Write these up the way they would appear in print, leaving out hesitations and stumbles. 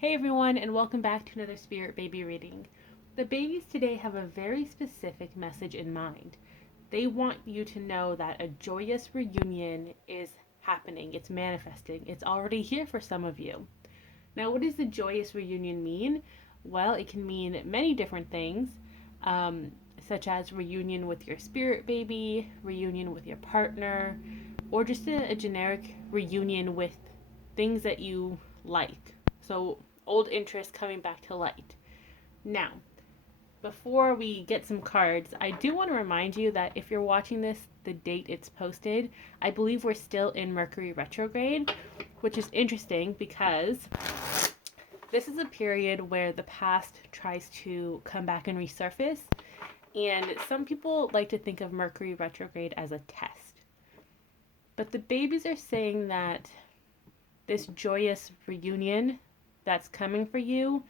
Hey everyone, and welcome back to another Spirit Baby reading. The babies today have a very specific message in mind. They want you to know that a joyous reunion is happening, it's manifesting, it's already here for some of you. Now, what does the joyous reunion mean? Well, it can mean many different things, um, such as reunion with your spirit baby, reunion with your partner, or just a generic reunion with things that you like. So, old interests coming back to light. Now, before we get some cards, I do want to remind you that if you're watching this the date it's posted, I believe we're still in Mercury retrograde, which is interesting because this is a period where the past tries to come back and resurface. And some people like to think of Mercury retrograde as a test. But the babies are saying that this joyous reunion that's coming for you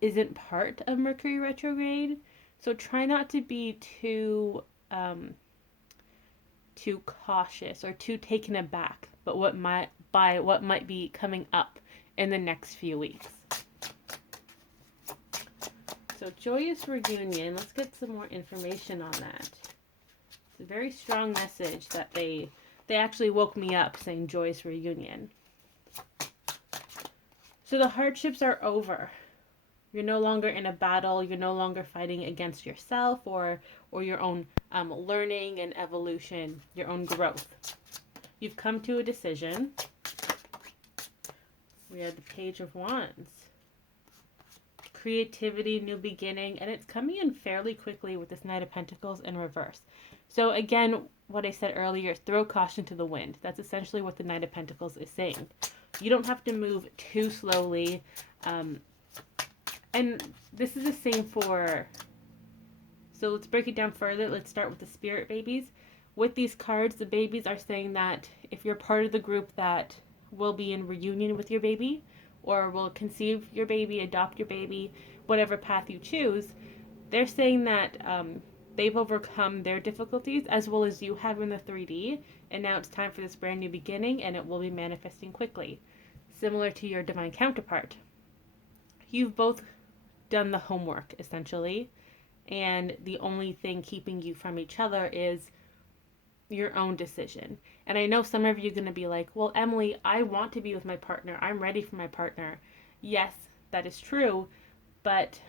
isn't part of Mercury retrograde. So try not to be too cautious or too taken aback by what might be coming up in the next few weeks. So joyous reunion, let's get some more information on that. It's a very strong message that they actually woke me up saying joyous reunion. So the hardships are over. You're no longer in a battle. You're no longer fighting against yourself or your own learning and evolution, your own growth. You've come to a decision. We have the Page of Wands. Creativity, new beginning, and it's coming in fairly quickly with this Knight of Pentacles in reverse. So again, what I said earlier, throw caution to the wind. That's essentially what the Knight of Pentacles is saying. You don't have to move too slowly. And this is the same for, so let's break it down further. Let's start with the spirit babies. With these cards, the babies are saying that if you're part of the group that will be in reunion with your baby, or will conceive your baby, adopt your baby, whatever path you choose, they're saying that they've overcome their difficulties as well as you have in the 3D, and now it's time for this brand new beginning, and it will be manifesting quickly. Similar to your divine counterpart. You've both done the homework, essentially, and the only thing keeping you from each other is your own decision. And I know some of you are going to be like, well, Emily, I want to be with my partner. I'm ready for my partner. Yes, that is true, but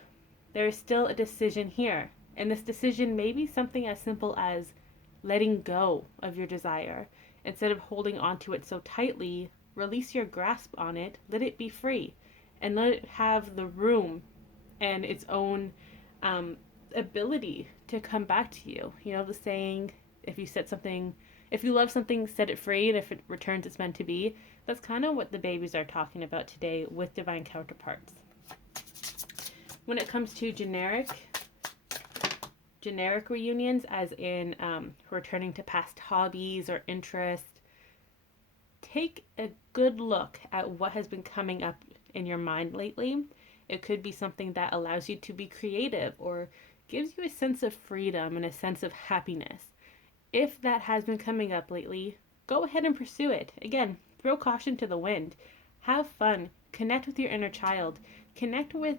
there is still a decision here. And this decision may be something as simple as letting go of your desire. Instead of holding onto it so tightly, release your grasp on it, let it be free, and let it have the room and its own ability to come back to you. You know, the saying, if you love something, set it free, and if it returns, it's meant to be. That's kind of what the babies are talking about today with divine counterparts. When it comes to generic reunions, as in returning to past hobbies or interests, take a good look at what has been coming up in your mind lately. It could be something that allows you to be creative or gives you a sense of freedom and a sense of happiness. If that has been coming up lately, go ahead and pursue it. Again, throw caution to the wind. Have fun. Connect with your inner child. Connect with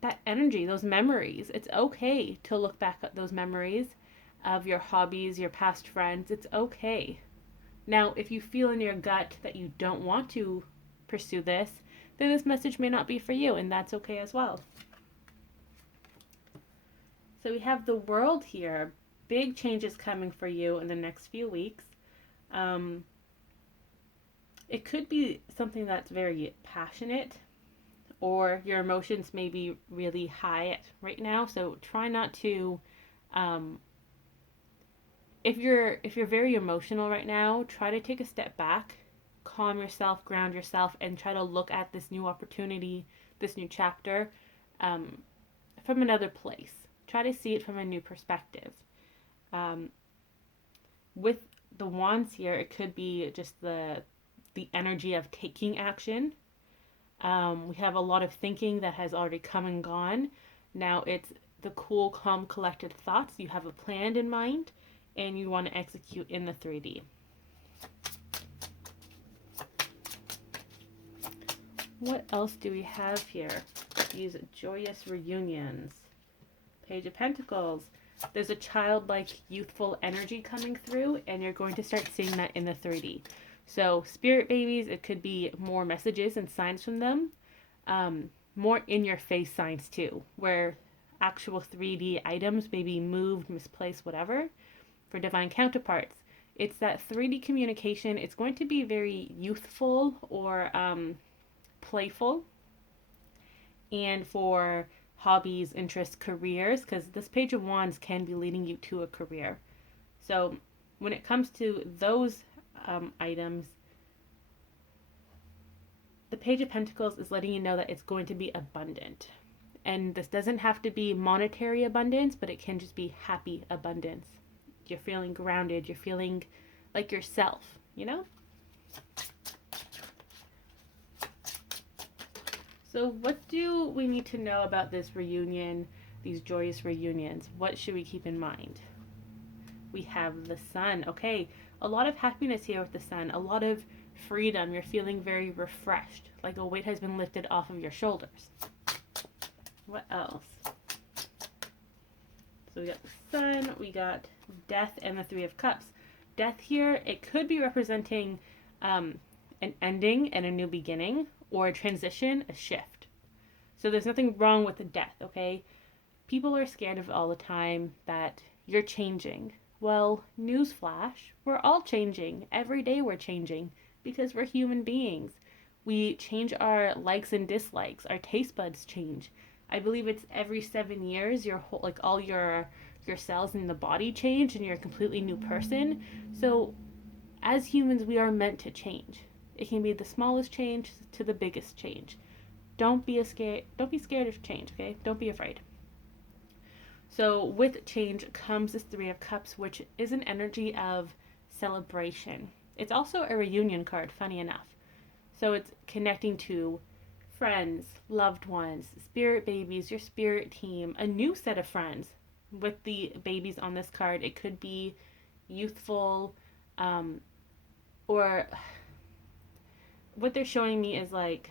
that energy, those memories. It's okay to look back at those memories of your hobbies, your past friends. It's okay. Now, if you feel in your gut that you don't want to pursue this, then this message may not be for you, and that's okay as well. So we have the World here. Big changes coming for you in the next few weeks. It could be something that's very passionate, or your emotions may be really high right now. So try not to, if you're very emotional right now, try to take a step back, calm yourself, ground yourself, and try to look at this new opportunity, this new chapter, from another place. Try to see it from a new perspective. With the wands here, it could be just the energy of taking action. We have a lot of thinking that has already come and gone. Now it's the cool, calm, collected thoughts. You have a plan in mind, and you want to execute in the 3D. What else do we have here? These joyous reunions. Page of Pentacles. There's a childlike, youthful energy coming through, and you're going to start seeing that in the 3D. So, spirit babies, it could be more messages and signs from them. More in-your-face signs too, where actual 3D items may be moved, misplaced, whatever. For divine counterparts, it's that 3D communication. It's going to be very youthful or playful. And for hobbies, interests, careers, because this Page of Wands can be leading you to a career. So when it comes to those items, the Page of Pentacles is letting you know that it's going to be abundant. And this doesn't have to be monetary abundance, but it can just be happy abundance. You're feeling grounded. You're feeling like yourself, you know? So what do we need to know about this reunion, these joyous reunions? What should we keep in mind? We have the Sun. Okay, a lot of happiness here with the Sun. A lot of freedom. You're feeling very refreshed, like a weight has been lifted off of your shoulders. What else? So we got the Sun, we got Death, and the Three of Cups. Death here, it could be representing an ending and a new beginning, or a transition, a shift. So there's nothing wrong with the death, okay? People are scared of all the time that you're changing. Well, newsflash, we're all changing. Every day we're changing because we're human beings. We change our likes and dislikes. Our taste buds change. I believe it's every 7 years your whole, like all your cells in the body change and you're a completely new person. So as humans, we are meant to change. It can be the smallest change to the biggest change. Don't be scared of change, okay? Don't be afraid. So with change comes this Three of Cups, which is an energy of celebration. It's also a reunion card, funny enough. So it's connecting to friends, loved ones, spirit babies, your spirit team, a new set of friends. With the babies on this card, it could be youthful, or what they're showing me is like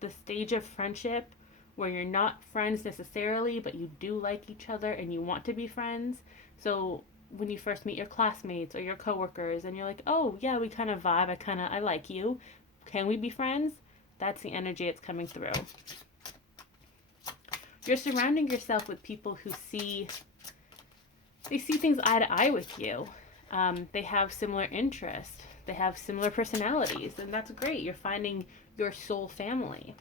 the stage of friendship where you're not friends necessarily, but you do like each other and you want to be friends. So when you first meet your classmates or your coworkers and you're like, oh yeah, we kind of vibe, I like you. Can we be friends? That's the energy that's coming through. You're surrounding yourself with people who see things eye to eye with you. They have similar interests. They have similar personalities, and that's great. You're finding your soul family.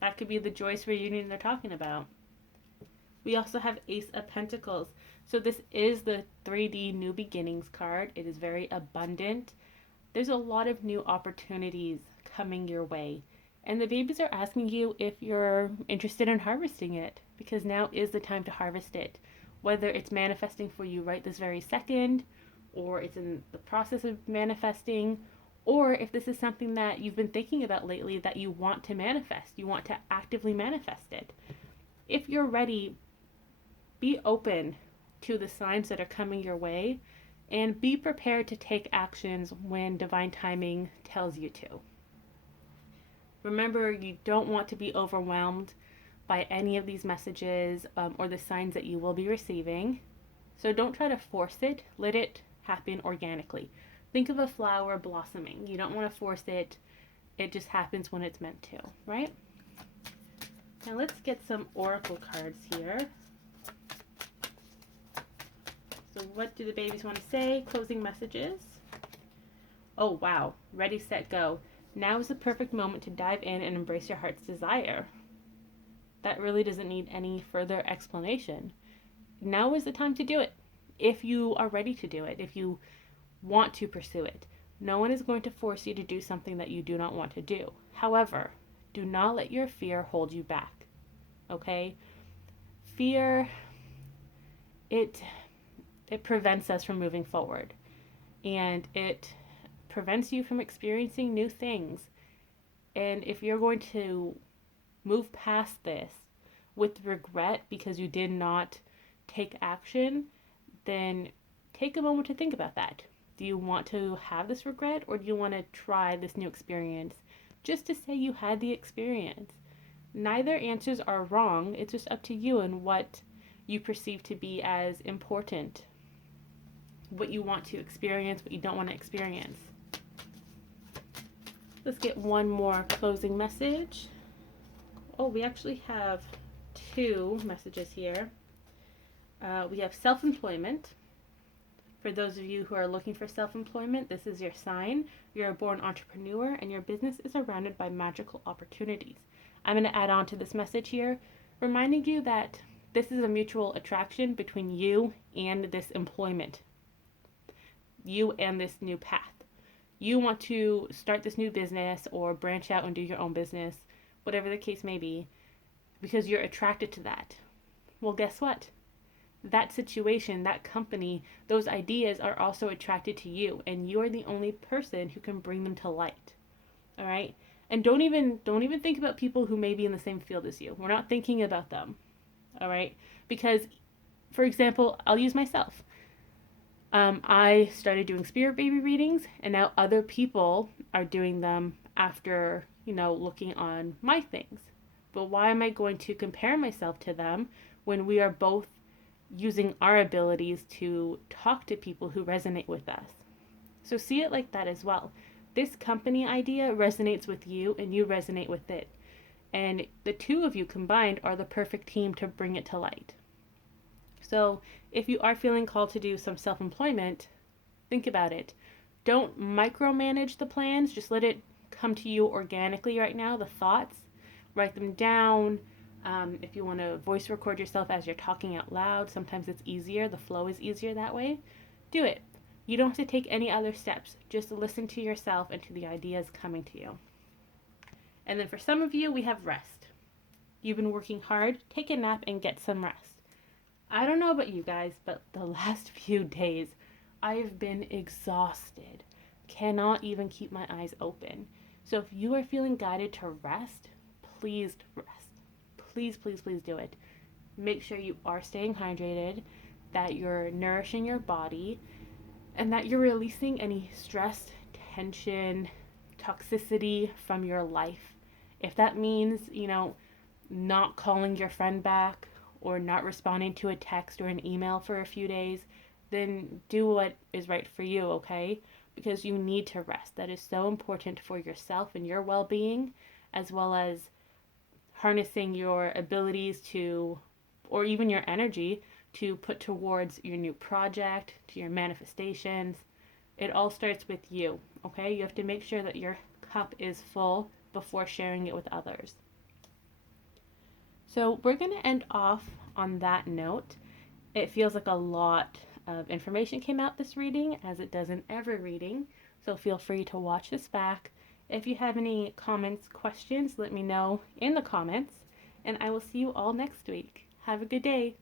That could be the joyous reunion they're talking about. We also have Ace of Pentacles. So this is the 3D New Beginnings card. It is very abundant. There's a lot of new opportunities coming your way. And the babies are asking you if you're interested in harvesting it, because now is the time to harvest it. Whether it's manifesting for you right this very second, or it's in the process of manifesting, or if this is something that you've been thinking about lately that you want to manifest, you want to actively manifest it. If you're ready, be open to the signs that are coming your way and be prepared to take actions when divine timing tells you to. Remember, you don't want to be overwhelmed by any of these messages or the signs that you will be receiving. So don't try to force it. Let it happen organically. Think of a flower blossoming. You don't want to force it. It just happens when it's meant to, right? Now let's get some oracle cards here. So what do the babies want to say? Closing messages. Oh, wow. Ready, set, go. Now is the perfect moment to dive in and embrace your heart's desire. That really doesn't need any further explanation. Now is the time to do it. If you are ready to do it, if you want to pursue it. No one is going to force you to do something that you do not want to do. However, do not let your fear hold you back. Okay? Fear, it prevents us from moving forward. And it prevents you from experiencing new things. And if you're going to move past this with regret because you did not take action, then take a moment to think about that. Do you want to have this regret, or do you want to try this new experience just to say you had the experience. Neither answers are wrong. It's just up to you and what you perceive to be as important, what you want to experience, what you don't want to experience. Let's get one more closing message. Oh, we actually have two messages here. We have self-employment. For those of you who are looking for self-employment, this is your sign. You're a born entrepreneur and your business is surrounded by magical opportunities. I'm going to add on to this message here, reminding you that this is a mutual attraction between you and this employment, you and this new path. You want to start this new business or branch out and do your own business, whatever the case may be, because you're attracted to that. Well, guess what? That situation, that company, those ideas are also attracted to you, and you're the only person who can bring them to light. All right? And don't even think about people who may be in the same field as you. We're not thinking about them. All right? Because, for example, I'll use myself. I started doing spirit baby readings, and now other people are doing them after, looking on my things. But why am I going to compare myself to them when we are both using our abilities to talk to people who resonate with us? So see it like that as well. This company idea resonates with you and you resonate with it. And the two of you combined are the perfect team to bring it to light. So if you are feeling called to do some self-employment, think about it. Don't micromanage the plans. Just let it come to you organically right now, the thoughts. Write them down. If you want to voice record yourself as you're talking out loud, sometimes it's easier. The flow is easier that way. Do it. You don't have to take any other steps. Just listen to yourself and to the ideas coming to you. And then for some of you, we have rest. You've been working hard. Take a nap and get some rest. I don't know about you guys, but the last few days, I've been exhausted. Cannot even keep my eyes open. So if you are feeling guided to rest, please rest. Please, please, please do it. Make sure you are staying hydrated, that you're nourishing your body, and that you're releasing any stress, tension, toxicity from your life. If that means, not calling your friend back or not responding to a text or an email for a few days, then do what is right for you, okay? Because you need to rest. That is so important for yourself and your well-being, as well as harnessing your abilities to, or even your energy to put towards your new project, to your manifestations. It all starts with you, okay? You have to make sure that your cup is full before sharing it with others. So we're going to end off on that note. It feels like a lot of information came out this reading, as it does in every reading. So feel free to watch this back. If you have any comments, questions, let me know in the comments. And I will see you all next week. Have a good day.